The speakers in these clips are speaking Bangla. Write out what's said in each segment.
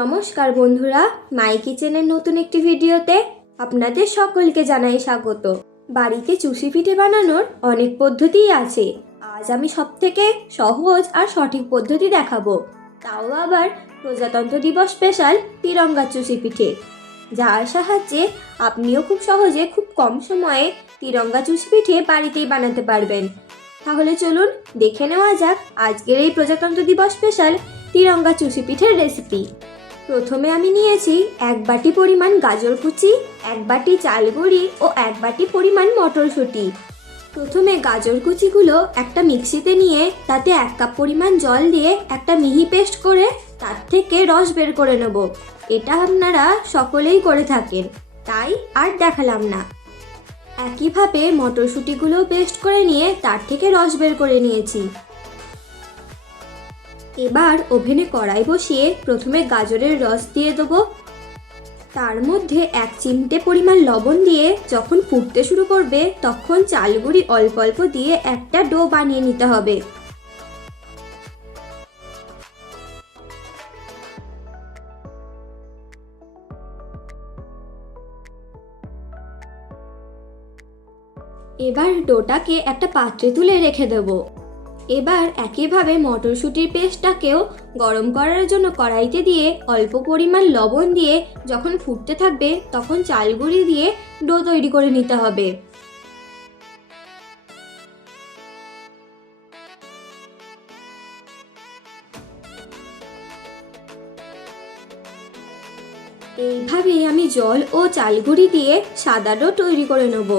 নমস্কার বন্ধুরা, মাই কিচেনের নতুন একটি ভিডিওতে আপনাদের সকলকে জানাই স্বাগত। বাড়িতে চুষি পিঠে বানানোর অনেক পদ্ধতিই আছে। আজ আমি সব থেকে সহজ আর সঠিক পদ্ধতি দেখাবো। তাও আবার প্রজাতন্ত্র দিবস স্পেশাল তিরঙ্গা চুষি পিঠে। যার সাহায্যে আপনিও খুব সহজে খুব কম সময়ে তিরঙ্গা চুষি পিঠে বাড়িতেই বানাতে পারবেন। তাহলে চলুন দেখে নেওয়া যাক আজকের এই প্রজাতন্ত্র দিবস স্পেশাল তিরঙ্গা চুষি পিঠের রেসিপি প্রথমে আমি নিয়েছি এক বাটি পরিমাণ গাজর কুচি, এক বাটি চাল গুঁড়ি ও এক বাটি পরিমাণ মটরশুঁটি। প্রথমে গাজর কুচিগুলো একটা মিক্সিতে নিয়ে তাতে এক কাপ পরিমাণ জল দিয়ে একটা মিহি পেস্ট করে তার থেকে রস বের করে নেব। এটা আপনারা সকলেই করে থাকেন, তাই আর দেখালাম না। একইভাবে মটরশুঁটিগুলো পেস্ট করে নিয়ে তার থেকে রস বের করে নিয়েছি। এবার ওভেনে কড়াই বসিয়ে প্রথমে গাজরের রস দিয়ে দেবো। তার মধ্যে এক চিমটে পরিমাণ লবণ দিয়ে যখন ফুটতে শুরু করবে, তখন চালগুড়ি অল্প অল্প দিয়ে একটা ডো বানিয়ে নিতে হবে। এবার ডোটাকে একটা পাত্রে তুলে রেখে দেবো। এবার একইভাবে মটরশুঁটির পেস্টটাকেও গরম করার জন্য কড়াইতে দিয়ে অল্প পরিমাণ লবণ দিয়ে যখন ফুটতে থাকবে তখন চালগুড়ি দিয়ে ডো তৈরি করে নিতে হবে। এইভাবেই আমি জল ও চালগুড়ি দিয়ে সাদা ডো তৈরি করে নেব।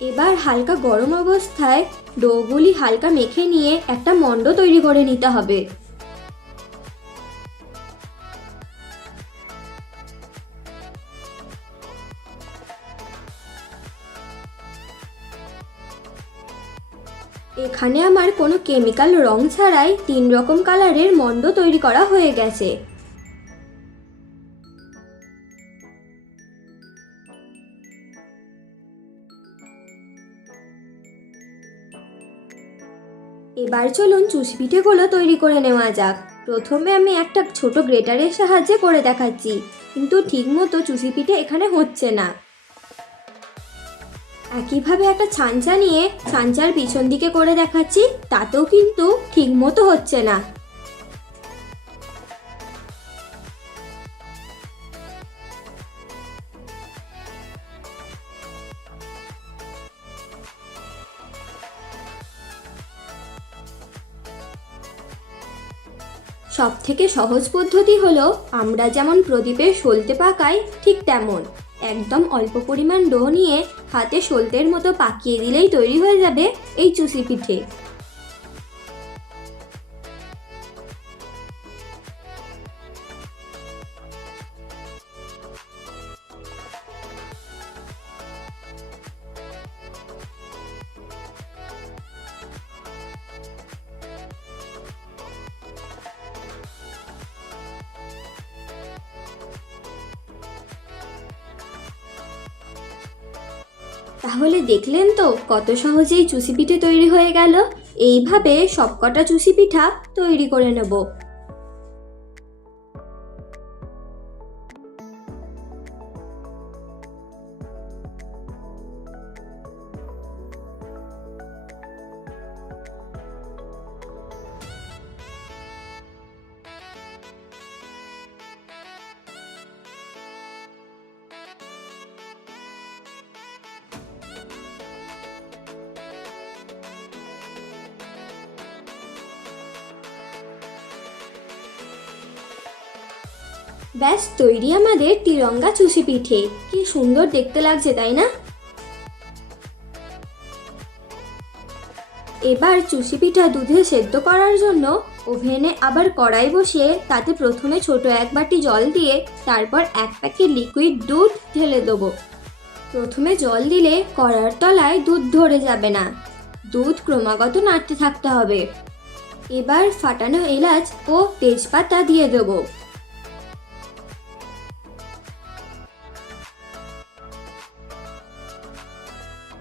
এবার হালকা গরম অবস্থায় ডোগুলি হালকা মেখে নিয়ে একটা মণ্ড তৈরি করে নিতে হবে। এখানে আমার কোনো কেমিক্যাল রং ছাড়াই তিন রকম কালারের মণ্ড তৈরি করা হয়ে গেছে। এবার চলুন চুষি পিঠেগুলো তৈরি করে নেওয়া যাক। প্রথমে আমি একটা ছোট গ্রেটারের সাহায্যে করে দেখাচ্ছি, কিন্তু ঠিকমতো চুষি পিঠে এখানে হচ্ছে না। একইভাবে একটা ছাঞ্চা নিয়ে ছাঞ্চার পিছন দিকে করে দেখাচ্ছি, তাতেও কিন্তু ঠিকমতো হচ্ছে না। সব থেকে সহজ পদ্ধতি হলো, আমরা যেমন প্রদীপে সলতে পাকাই, ঠিক তেমন। একদম অল্প পরিমাণ ডো নিয়ে হাতে সলতের মতো পাকিয়ে দিলেই তৈরি হয়ে যাবে এই চুষি পিঠে। তাহলে দেখলেন তো কত সহজেই চুষি পিঠে তৈরি হয়ে গেল। এইভাবে সবকটা চুষি পিঠা তৈরি করে নেব। ব্যাস, তৈরি আমাদের তিরঙ্গা চুষি পিঠে। কি সুন্দর দেখতে লাগছে, তাই না? এবার চুষি পিঠা দুধে সেদ্ধ করার জন্য ওভেনে আবার কড়াই বসিয়ে তাতে প্রথমে ছোট এক বাটি জল দিয়ে তারপর এক প্যাকেট লিকুইড দুধ ঢেলে দেবো। প্রথমে জল দিলে কড়ার তলায় দুধ ধরে যাবে না। দুধ ক্রমাগত নাড়তে থাকতে হবে। এবার ফাটানো এলাচ ও তেজপাতা দিয়ে দেবো।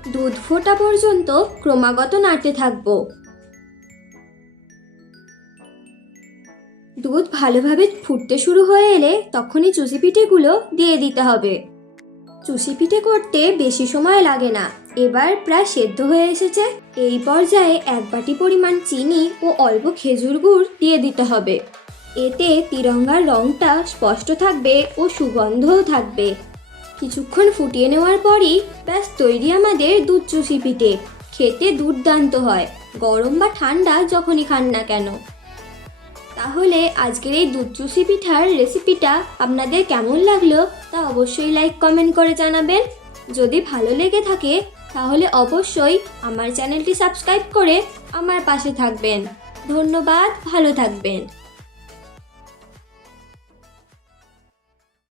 দুধ ফোটা পর্যন্ত ক্রমাগত নাড়তে থাকব। দুধ ভালোভাবে ফুটতে শুরু হয়ে এলে তখনই চুষি পিঠেগুলো দিয়ে দিতে হবে। চুষি পিঠে করতে বেশি সময় লাগে না। এবার প্রায় সেদ্ধ হয়ে এসেছে। এই পর্যায়ে এক বাটি পরিমাণ চিনি ও অল্প খেজুর গুড় দিয়ে দিতে হবে। এতে তিরঙ্গার রঙটা স্পষ্ট থাকবে ও সুগন্ধও থাকবে। কিছুক্ষণ ফুটিয়ে নেওয়ার পরই ব্যাস তৈরি আমাদের দুধ চুষি পিঠে। খেতে দুর্দান্ত হয়, গরম বা ঠান্ডা যখনই খান না কেন। তাহলে আজকের এই দুধ চুষি পিঠার রেসিপিটা আপনাদের কেমন লাগল তা অবশ্যই লাইক কমেন্ট করে জানাবেন। যদি ভালো লেগে থাকে, তাহলে অবশ্যই আমার চ্যানেলটি সাবস্ক্রাইব করে আমার পাশে থাকবেন। ধন্যবাদ, ভালো থাকবেন।